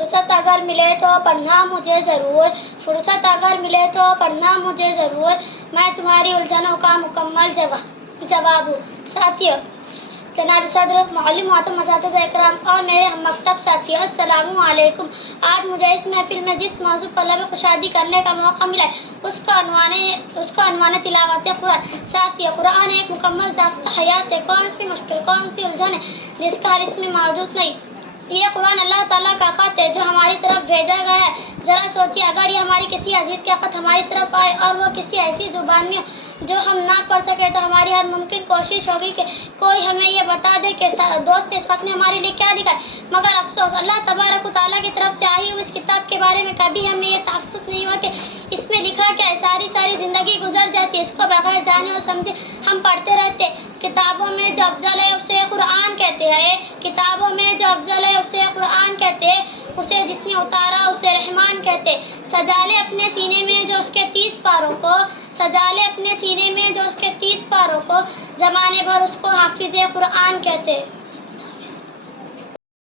فرصت اگر ملے تو پڑھنا مجھے ضرور، فرصت اگر ملے تو پڑھنا مجھے ضرور، میں تمہاری الجھنوں کا مکمل جواب ہوں۔ ساتھیو، جناب صدر، معلم محترم اساتذہ اکرام اور میرے ہم مکتب ساتھیو، السلام علیکم۔ آج مجھے اس محفل میں جس موضوع پر لب کشادی کرنے کا موقع ملا ہے اس کا عنوان ہے تلاوت قرآن۔ ساتھیو، قرآن ایک مکمل ضابطہ حیات ہے۔ کون سی مشکل، کون سی الجھن ہے جس کا حل اس میں موجود نہیں؟ یہ قرآن اللہ تعالیٰ کا خط ہے جو ہماری طرف بھیجا گیا ہے۔ ذرا سوچیے، اگر یہ ہماری کسی عزیز کا خط ہماری طرف آئے اور وہ کسی ایسی زبان میں جو ہم نہ پڑھ سکے، تو ہماری ہر ممکن کوشش ہوگی کہ کوئی ہمیں یہ بتا دے کہ دوست نے اس خط میں ہمارے لیے کیا لکھا ہے۔ مگر افسوس، اللہ تبارک و تعالیٰ کی طرف سے آئی ہوئی اس کتاب کے بارے میں کبھی ہمیں یہ تحفظ نہیں ہوا کہ اس میں لکھا کیا ہے۔ ساری زندگی گزر جاتی ہے اس کو بغیر جانے اور سمجھے ہم پڑھتے رہتے ہیں۔ کتابوں میں جو افضل ہے اسے قرآن کہتے ہیں، کتابوں میں جو افضل ہے اسے قرآن کہتے ہیں، اسے جس نے اتارا اسے رحمان کہتے ہیں۔ سجا لے اپنے سینے میں جو اس کے 30 پاروں کو، سجا لے اپنے سینے میں جو اس کے 30 پاروں کو، زمانے بھر اس کو حافظ قرآن کہتے ہیں۔